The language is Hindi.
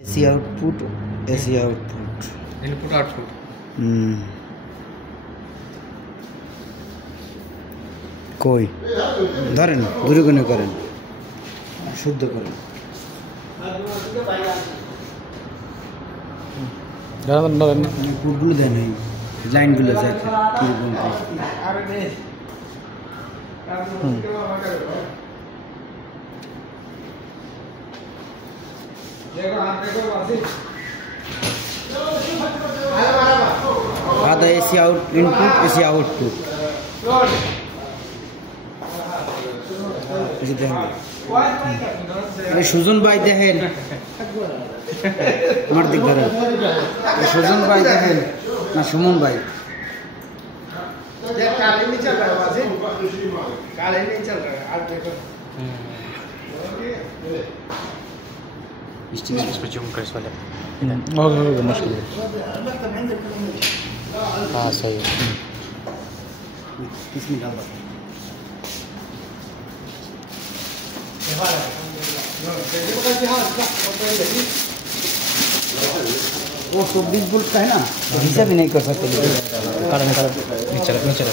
एसी आउटपुट इनपुट आउटपुट কই ধরেন দূরে কোণে করেন শুদ্ধ করেন পুটগুলো দেন এই লাইনগুলো যাতে কিরকম आधा AC out input AC output Sujan ভাই দেখেন আমার দিক ধরেন সুজন ভাই দেখেন না সুমন ভাই इसमें जूम कर इस वाले मुश्किल हाँ सही है इसमें डाल वो 24 वोल्ट का है ना हिसाब ही नहीं कर सकते। नीचे